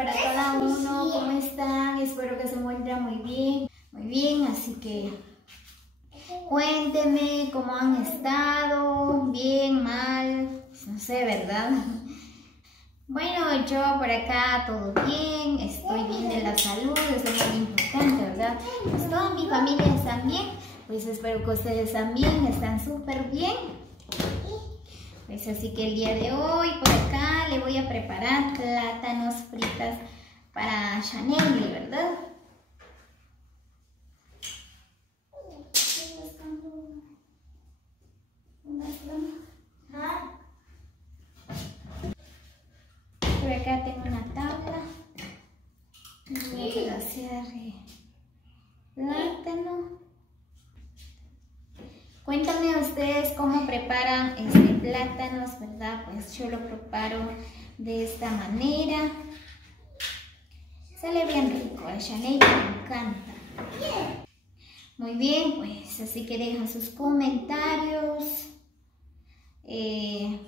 para cada uno. ¿Cómo están? Espero que se encuentren muy bien. Muy bien, así que cuéntenme cómo han estado. Bien, mal, no sé, ¿verdad? Bueno, yo por acá todo bien. Estoy bien de la salud. Eso es muy importante, ¿verdad? Pues toda mi familia está bien. Pues espero que ustedes también están súper bien. Pues así que el día de hoy por acá le voy a preparar plátanos fritas para Chanel, ¿verdad? Por acá tengo una tabla. Voy a hacer plátano. Cuéntame ustedes cómo preparan plátanos, ¿verdad? Pues yo lo preparo de esta manera. Sale bien rico, a Chanel me encanta. Muy bien, pues así que dejan sus comentarios en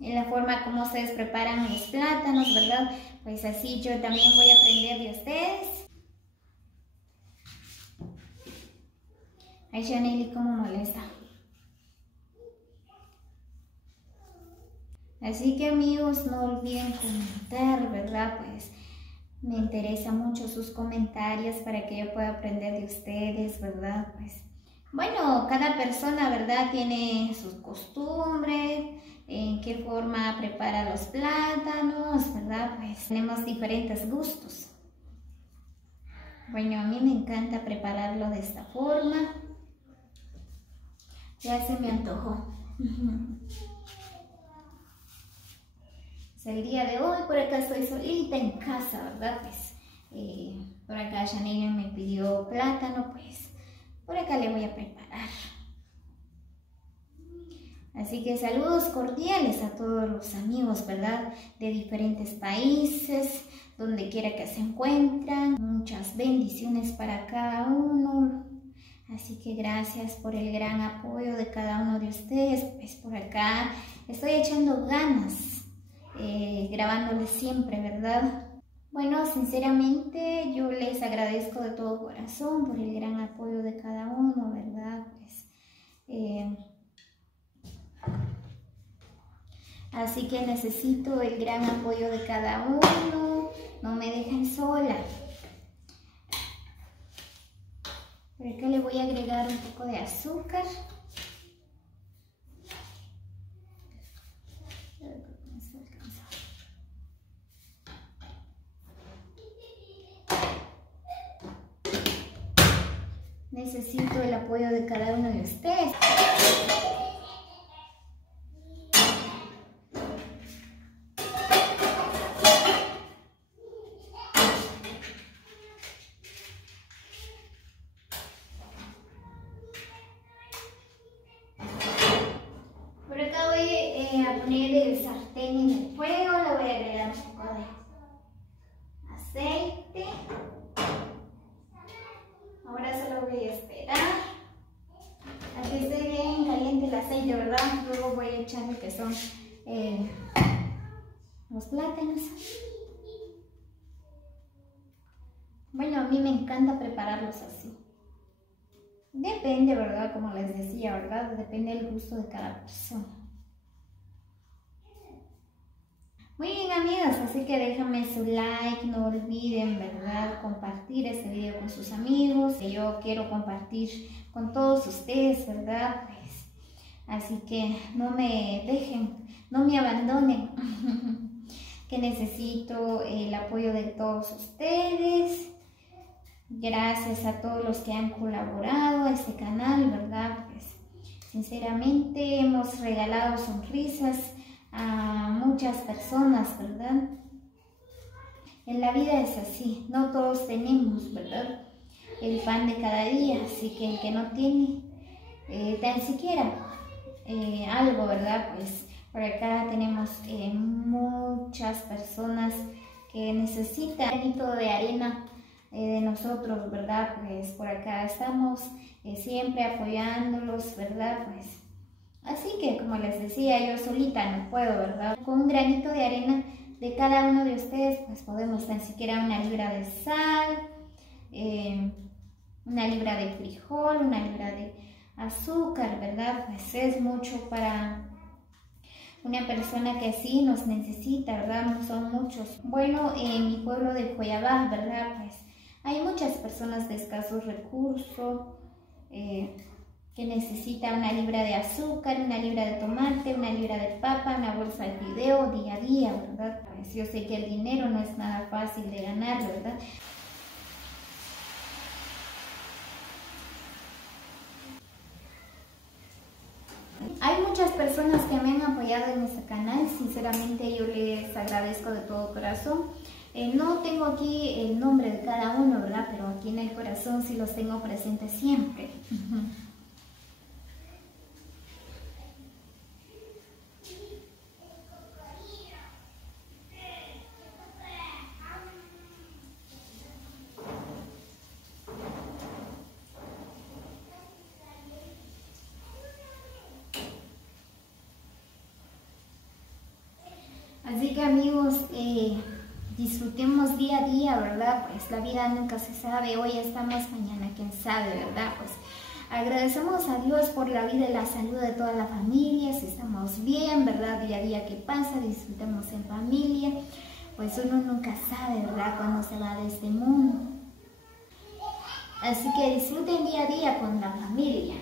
la forma como ustedes preparan los plátanos, ¿verdad? Pues así yo también voy a aprender de ustedes. Ay, Chanel, ¿cómo molesta? Así que amigos, no olviden comentar, ¿verdad? Pues me interesa mucho sus comentarios para que yo pueda aprender de ustedes, ¿verdad? Pues bueno, cada persona, ¿verdad? Tiene sus costumbres, en qué forma prepara los plátanos, ¿verdad? Pues tenemos diferentes gustos. Bueno, a mí me encanta prepararlo de esta forma. Ya se me antojó. El día de hoy por acá estoy solita en casa, ¿verdad? Pues por acá Chanel me pidió plátano, pues por acá le voy a preparar. Así que saludos cordiales a todos los amigos, ¿verdad? De diferentes países, donde quiera que se encuentran. Muchas bendiciones para cada uno. Así que gracias por el gran apoyo de cada uno de ustedes. Pues por acá estoy echando ganas. Grabándoles siempre, ¿verdad? Bueno, sinceramente yo les agradezco de todo corazón por el gran apoyo de cada uno, ¿verdad? Pues, así que necesito el gran apoyo de cada uno, no me dejen sola. Por acá le voy a agregar un poco de azúcar. Necesito el apoyo de cada uno de ustedes. Por acá voy a poner el sartén en el fuego. Le voy a agregar un poco de aceite. Ahora solo voy a esperar a que esté bien caliente el aceite, ¿verdad? Luego voy a echar lo que son los plátanos. Bueno, a mí me encanta prepararlos así. Depende, ¿verdad? Como les decía, ¿verdad? Depende del gusto de cada persona. Muy bien, amigas, así que déjame su like, no olviden, ¿verdad? Compartir este video con sus amigos, que yo quiero compartir con todos ustedes, ¿verdad? Pues, así que no me dejen, no me abandonen, que necesito el apoyo de todos ustedes. Gracias a todos los que han colaborado a este canal, ¿verdad? Pues, sinceramente hemos regalado sonrisas a muchas personas, ¿verdad? En la vida es así, no todos tenemos, ¿verdad? El pan de cada día, así que el que no tiene tan siquiera algo, ¿verdad? Pues por acá tenemos muchas personas que necesitan un granito de arena de nosotros, ¿verdad? Pues por acá estamos siempre apoyándolos, ¿verdad? Pues así que, como les decía, yo solita no puedo, ¿verdad? Con un granito de arena de cada uno de ustedes, pues podemos tan siquiera 1 libra de sal, 1 libra de frijol, 1 libra de azúcar, ¿verdad? Pues es mucho para una persona que así nos necesita, ¿verdad? Son muchos. Bueno, en mi pueblo de Coyabá, ¿verdad? Pues hay muchas personas de escasos recursos que necesitan 1 libra de azúcar, 1 libra de tomate, 1 libra de papa, 1 bolsa de fideo día a día, ¿verdad? Pues yo sé que el dinero no es nada fácil de ganar, ¿verdad? Hay muchas personas que me han apoyado en este canal, sinceramente yo les agradezco de todo corazón. No tengo aquí el nombre de cada uno, ¿verdad? Pero aquí en el corazón sí los tengo presentes siempre. Así que amigos, disfrutemos día a día, ¿verdad? Pues la vida nunca se sabe, hoy estamos, mañana quién sabe, ¿verdad? Pues agradecemos a Dios por la vida y la salud de toda la familia, si estamos bien, ¿verdad? Día a día que pasa, disfrutemos en familia, pues uno nunca sabe, ¿verdad? Cuándo se va de este mundo. Así que disfruten día a día con la familia.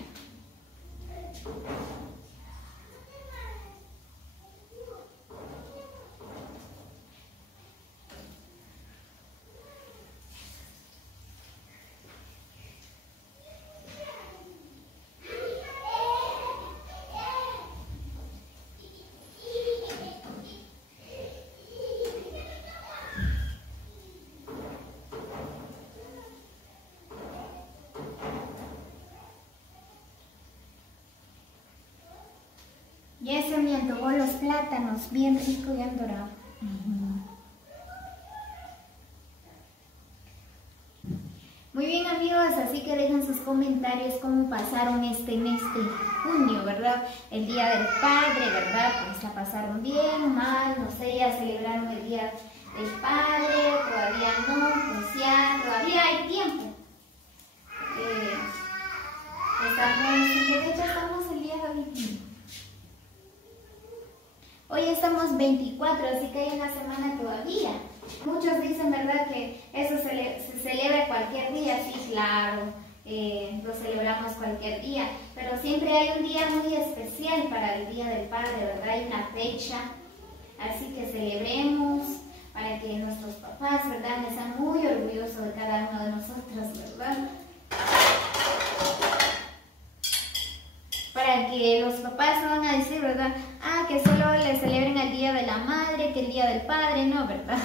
Ya se me antojó los plátanos, bien rico, bien dorado. Muy bien amigos, así que dejen sus comentarios cómo pasaron este mes de junio, ¿verdad? El Día del Padre, ¿verdad? Pues la pasaron bien, mal, no sé, ya celebraron el Día del Padre, todavía no, pues ya, todavía hay tiempo. Estamos el día de hoy. Hoy estamos 24, así que hay una semana todavía. Muchos dicen, ¿verdad?, que eso se celebra cualquier día. Sí, claro, lo celebramos cualquier día, pero siempre hay un día muy especial para el Día del Padre, ¿verdad? Hay una fecha, así que celebremos para que nuestros papás, ¿verdad?, estén muy orgullosos de cada uno de nosotros, ¿verdad? Para que los papás no van a decir, ¿verdad?, que solo le celebren el Día de la Madre, que el Día del Padre, no, ¿verdad?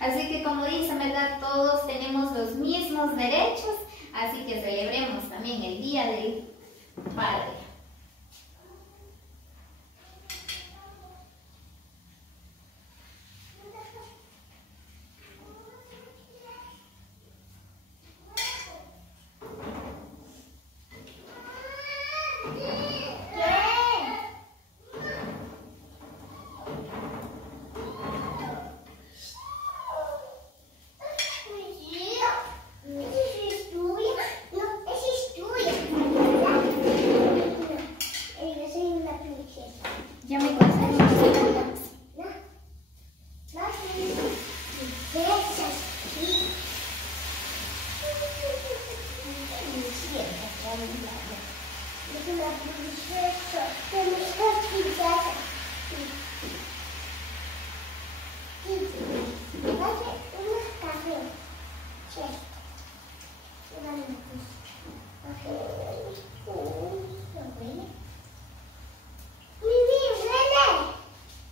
Así que como dicen, ¿verdad?, todos tenemos los mismos derechos, así que celebremos también el Día del Padre. Ya me conocen los plátanos.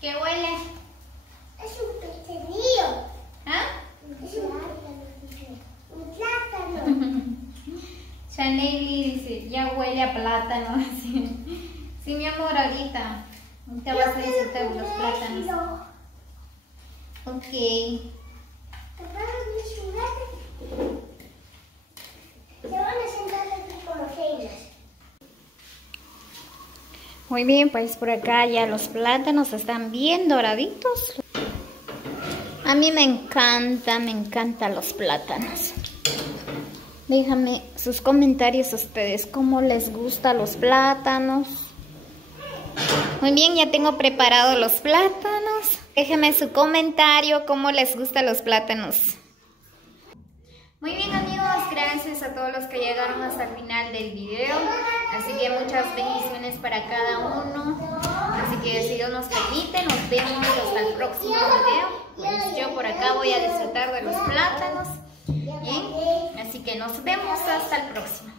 ¿Qué huele? Es un pequeñillo. ¿Ah? Es un plátano. Chaneli dice, ya huele a plátano. Sí, mi amor, ahorita te vas a disfrutar de los plátanos. Ok. Se van a sentar aquí como reinas. Muy bien, pues por acá ya los plátanos están bien doraditos. A mí me encantan los plátanos. Déjame sus comentarios a ustedes, ¿cómo les gustan los plátanos? Muy bien, ya tengo preparados los plátanos. Déjenme su comentario, ¿cómo les gustan los plátanos? Muy bien amigos, gracias a todos los que llegaron hasta el final del video. Así que muchas bendiciones para cada uno. Así que si Dios nos permite, nos vemos hasta el próximo video. Pues yo por acá voy a disfrutar de los plátanos. Bien, así que nos vemos hasta el próximo.